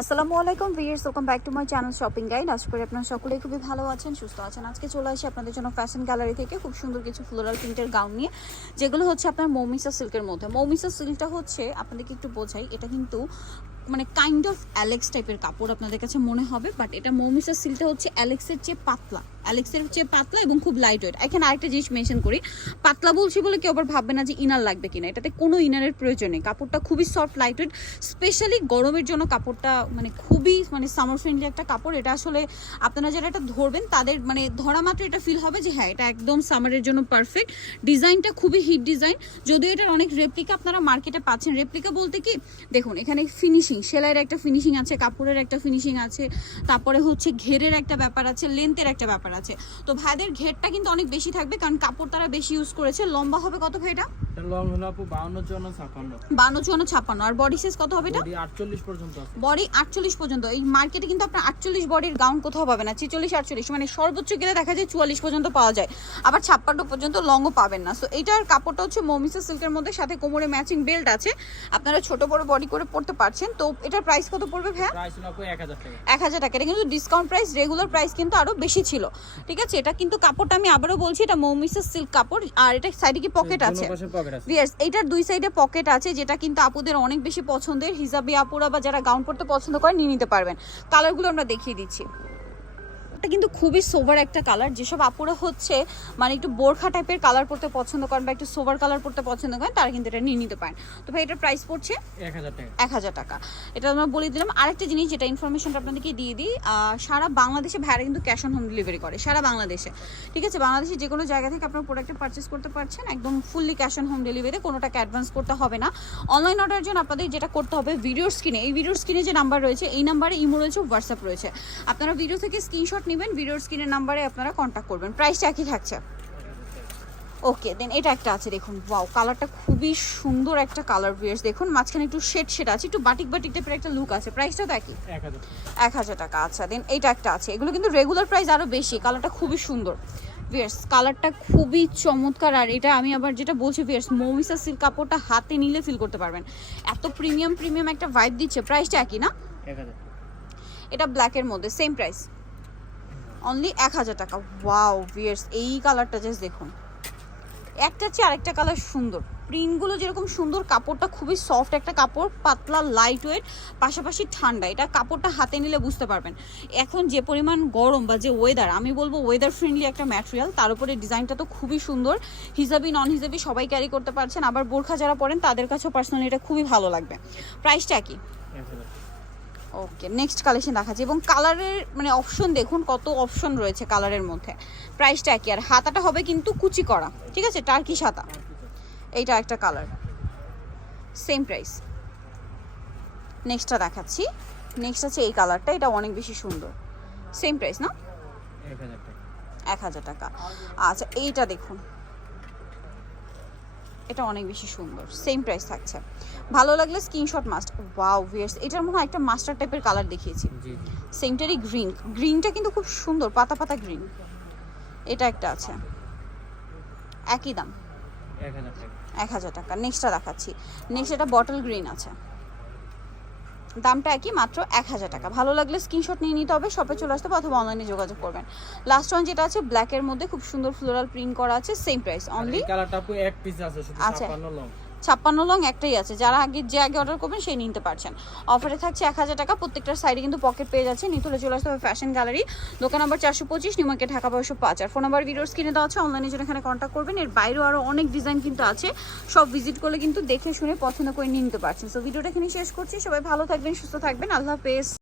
আসসালামু আলাইকুম viewers welcome back to my channel shopping guide আশা করি আপনারা সকলেই খুবই ভালো আছেন, সুস্থ আছেন। আজকে চলে আসি আপনাদের জন্য ফ্যাশন গ্যালারি থেকে খুব সুন্দর কিছু ফ্লোরাল প্রিন্টের গাউন নিয়ে, যেগুলো হচ্ছে আপনার মৌমিসা সিল্কের মধ্যে। মৌমিসা সিল্কটা হচ্ছে আপনাদেরকে একটু বোঝাই, এটা কিন্তু মানে কাইন্ড অফ অ্যালেক্স টাইপের কাপড় আপনাদের কাছে মনে হবে বাট এটা মৌমিসা সিল্কটা হচ্ছে অ্যালেক্সের চেয়ে পাতলা। অ্যালেক্সের হচ্ছে পাতলা এবং খুব লাইট ওয়েট এখানে আরেকটা জিনিস মেনশন করি। পাতলা বলছি বলে কেউ আবার ভাববে না যে ইনার লাগবে কিনা। এটাতে কোনো ইনারের প্রয়োজন নেই। কাপড়টা খুবই সফট লাইট ওয়েট স্পেশালি গরমের জন্য কাপড়টা মানে খুবই মানে সামার ফ্রেন্ডলি একটা কাপড়। এটা আসলে আপনারা যারা এটা ধরবেন, তাদের মানে ধরা মাত্র এটা ফিল হবে যে হ্যাঁ এটা একদম সামারের জন্য পারফেক্ট ডিজাইনটা খুবই হিট ডিজাইন যদিও এটার অনেক রেপ্লিকা আপনারা মার্কেটে পাচ্ছেন। রেপ্লিকা বলতে কি, দেখুন, এখানে ফিনিশিং সেলাইয়ের একটা ফিনিশিং আছে, কাপড়ের একটা ফিনিশিং আছে, তারপরে হচ্ছে ঘেরের একটা ব্যাপার আছে লেন্থের একটা ব্যাপার আছে। তো ভাইদের ঘেরটা কিন্তু অনেক বেশি থাকবে, কারণ কাপড় তারা বেশি ইউজ করেছে। লম্বা হবে কত ভাইটা? এটা লং হলো আপু বাউন্ন চুয়ান্ন ছাপান্ন। বান্ন চুয়ান্ন ছাপ্পান্ন আর বডি সাইজ কত হবে এটা? বডি আটচল্লিশ পর্যন্ত আছে। বডি আটচল্লিশ পর্যন্ত। এই মার্কেটে কিন্তু আপনার আটচল্লিশ বডির গাউন কোথাও পাবে না ছিচল্লিশ আটচল্লিশ। মানে সর্বোচ্চ গেলে দেখা যায় চুয়াল্লিশ পর্যন্ত পাওয়া যায়। আবার ছাপ্পান্ন পর্যন্ত লংও পাবেন না। সো এইটার কাপড়টা হচ্ছে মমিসা সিল্কের মধ্যে সাথে কোমরে ম্যাচিং বেল্ট আছে। আপনারা ছোট বড় বডি করে পড়তে পারছেন। তো এটার প্রাইস কত পড়বে ভাইয়া? প্রাইস হলো আপু এক হাজার টাকা। এক হাজার টাকা। এটা কিন্তু ডিসকাউন্ট প্রাইস রেগুলার প্রাইস কিন্তু আরও বেশি ছিল। ঠিক আছে? এটা কিন্তু কাপড়টা আমি আবারও বলছি এটা মৌমিসের সিল্ক কাপড়। আর এটা সাইডে কি পকেট আছে? ভিয়ার্স এইটার দুই সাইডে পকেট আছে, যেটা কিন্তু আপুদের অনেক বেশি পছন্দের। হিজাবি আপুরা বা যারা গাউন পরতে পছন্দ করে, নিয়ে নিতে পারবেন। কালারগুলো আমরা দেখিয়ে দিচ্ছি। এটা কিন্তু খুবই সোভার একটা কালার। যেসব আপুরা হচ্ছে মানে একটু বোরখা টাইপের কালার পরতে পছন্দ করেন বা একটু সোভার কালার পরতে পছন্দ করেন তারা কিন্তু এটা নিয়ে নিতে পারেন। তো ভাই এটার প্রাইস পড়ছে এক হাজার টাকা। এটা আমরা বলে দিলাম। আরেকটা জিনিস যেটা ইনফরমেশনটা আপনাদেরকে দিয়ে দিই সারা বাংলাদেশে ভাইরা কিন্তু ক্যাশ অন হোম ডেলিভারি করে সারা বাংলাদেশে। ঠিক আছে? বাংলাদেশে যে কোনো জায়গা থেকে আপনার প্রোডাক্টটা পারচেস করতে পারছেন একদম fully cash on home delivery কোনো টাকা অ্যাডভান্স করতে হবে না। অনলাইন অর্ডারের জন্য আপনাদের যেটা করতে হবে ভিডিওর স্ক্রিনে এই ভিডিওর স্ক্রিনে যে নাম্বার রয়েছে এই নাম্বারে ইমো রয়েছে হোয়াটসঅ্যাপ রয়েছে। আপনারা ভিডিও থেকে স্ক্রিনশট নেবেন ভিডিওর স্ক্রিনের নাম্বারে আপনারা কন্ট্যাক্ট করবেন। প্রাইসটা একই থাকছে। ওকে দেন এটা একটা আছে দেখুন। ওয়াও কালারটা খুবই সুন্দর একটা কালার ভিয়ার্স দেখুন মাঝখানে একটু শেড শেড আছে একটু বাটিক বাটিক টাইপের একটা লুক আছে। প্রাইসটা তো একই। এক হাজার। টাকা আচ্ছা। দেন এইটা একটা আছে। এগুলো কিন্তু রেগুলার প্রাইস আরও বেশি। কালারটা খুবই সুন্দর। ভিয়ার্স কালারটা খুবই চমৎকার। আর এটা আমি আবার যেটা বলছি ভিয়ার্স মৌমিসা সিল্ক কাপড়টা হাতে নিলে ফিল করতে পারবেন। এত প্রিমিয়াম প্রিমিয়াম একটা ভাইব দিচ্ছে। প্রাইসটা একই না? এটা ব্ল্যাকের মধ্যে সেম প্রাইস অনলি এক হাজার টাকা। ওয়াও ভিয়ার্স এই কালারটা জাস্ট দেখুন। একটা চেয়ে আরেকটা কালার সুন্দর। প্রিন্টগুলো যেরকম সুন্দর, কাপড়টা খুবই সফট একটা কাপড়, পাতলা লাইট ওয়েট পাশাপাশি ঠান্ডা। এটা কাপড়টা হাতে নিলে বুঝতে পারবেন। এখন যে পরিমাণ গরম বা যে ওয়েদার আমি বলব ওয়েদার ফ্রেন্ডলি একটা ম্যাটেরিয়াল তার উপরে ডিজাইনটা তো খুবই সুন্দর। হিসাবি নন হিসাবি সবাই ক্যারি করতে পারছেন। আবার বোরখা যারা পরেন, তাদের কাছেও পার্সোনালি এটা খুবই ভালো লাগবে। প্রাইসটা কি? ওকে নেক্সট কালেকশন দেখাচ্ছি এবং কালারের মানে অপশন দেখুন কত অপশন রয়েছে কালারের মধ্যে। প্রাইসটা কি আর হাতাটা হবে কিন্তু কুচি করা ঠিক আছে? টার্কিশ হাতা। এইটা একটা কালার সেম প্রাইস নেক্সটটা দেখাচ্ছি। নেক্সট আছে এই কালারটা এটা অনেক বেশি সুন্দর। সেম প্রাইস না? এক হাজার টাকা। আচ্ছা এইটা দেখুন। এটা অনেক বেশি সুন্দর সেম প্রাইস থাকছে। ভালো লাগলে স্ক্রিনশট মাস্ট ওয়াও ভিয়ার্স এটার মনে হয় একটা মাস্টার টাইপের কালার দেখিয়েছি। সেমটারই গ্রিন গ্রিনটা কিন্তু খুব সুন্দর পাতা পাতা গ্রিন এটা একটা আছে। একই দাম। এক হাজার টাকা। এক হাজার টাকা। নেক্সটটা দেখাচ্ছি। নেক্সট এটা বটল গ্রিন আছে। দামটা একই মাত্র এক হাজার টাকা। ভালো লাগলে স্ক্রিনশট নিয়ে নিতে হবে শপে চলে আসতে হবে অথবা অনলাইনে যোগাযোগ করবেন। লাস্ট ওয়ান যেটা আছে ব্ল্যাকের মধ্যে খুব সুন্দর ফ্লোরাল প্রিন্ট করা আছে সেম প্রাইস অনলি কালারটা এক পিস আছে শুধু আচ্ছা। লং ছাপ্পান্ন লং একটাই আছে। যারা আগে, যে আগে অর্ডার করবেন সেই নিতে পারছেন। অফারে থাকছে এক হাজার টাকা প্রত্যেকটা সাইডে কিন্তু পকেট পেয়ে যাচ্ছে নিতুলে চলে আসতে হবে ফ্যাশন গ্যালারি দোকান নম্বর চারশো পঁচিশ নিউমার্কে ঢাকা বারোশো পাঁচ। আর ফোন নাম্বার ভিডিওস কিনে দেওয়া আছে অনলাইনে জন্য এখানে কন্ট্যাক্ট করবেন। এর বাইরেও আরও অনেক ডিজাইন কিন্তু আছে। সব ভিজিট করলে কিন্তু দেখে শুনে পছন্দ করে নিতে পারছেন। সো ভিডিওটা এখানে শেষ করছি। সবাই ভালো থাকবেন, সুস্থ থাকবেন। আল্লাহ হাফেজ।